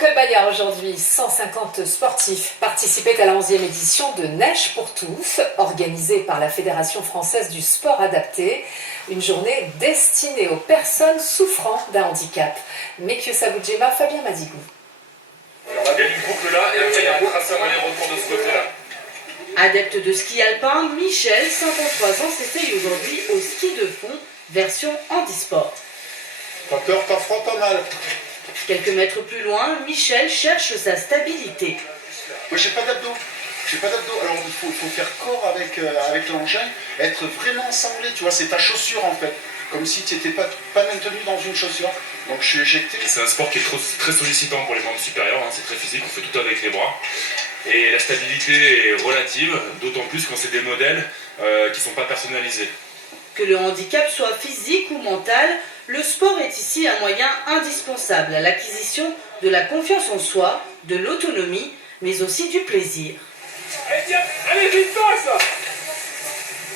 Colbaya aujourd'hui, 150 sportifs participaient à la 11e édition de Neige pour tous, organisée par la Fédération française du sport adapté. Une journée destinée aux personnes souffrant d'un handicap. Mekio Sabujema, Fabien Madigou. Alors, on a bien une boucle là, et après il y a un tracé à aller-retour de ce côté-là. Adepte de ski alpin, Michel, 53 ans, s'essaye aujourd'hui au ski de fond, version handisport. Pas peur, pas froid, pas mal. Quelques mètres plus loin, Michel cherche sa stabilité. Moi, j'ai pas d'abdos. Alors, il faut faire corps avec l'engin, être vraiment sanglé. Tu vois, c'est ta chaussure en fait. Comme si tu n'étais pas maintenu dans une chaussure. Donc, je suis éjecté. C'est un sport qui est très sollicitant pour les membres supérieurs. C'est très physique, on fait tout avec les bras. Et la stabilité est relative, d'autant plus quand c'est des modèles qui ne sont pas personnalisés. Que le handicap soit physique ou mental, le sport est ici un moyen indispensable à l'acquisition de la confiance en soi, de l'autonomie, mais aussi du plaisir. Allez, vite passe.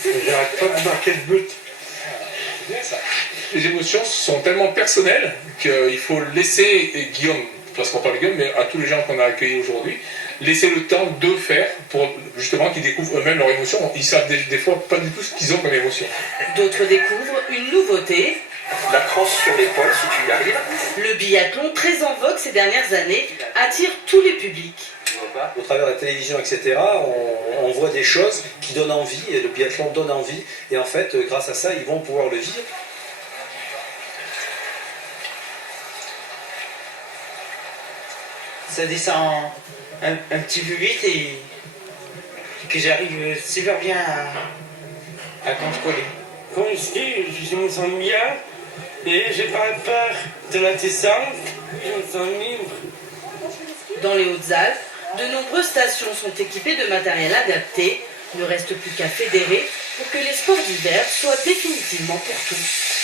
J'arrête pas de marquer le but. C'est bien ça. Les émotions sont tellement personnelles qu'il faut laisser Guillaume, parce qu'on parle de Guillaume, mais à tous les gens qu'on a accueillis aujourd'hui, laisser le temps de faire pour justement qu'ils découvrent eux-mêmes leurs émotions. Ils savent des fois pas du tout ce qu'ils ont comme émotion. D'autres découvrent une nouveauté. La crosse sur l'épaule si tu y arrives. Le biathlon, très en vogue ces dernières années, attire tous les publics. Au travers de la télévision, etc., on voit des choses qui donnent envie, et le biathlon donne envie, et en fait, grâce à ça, ils vont pouvoir le vivre. Ça descend un petit peu vite et que j'arrive super bien à contrôler. Quand je ski, je me sens bien et j'ai pas peur de la descente, je me sens libre. Dans les Hautes-Alpes, de nombreuses stations sont équipées de matériel adapté. Ne reste plus qu'à fédérer pour que les sports d'hiver soient définitivement pour tous.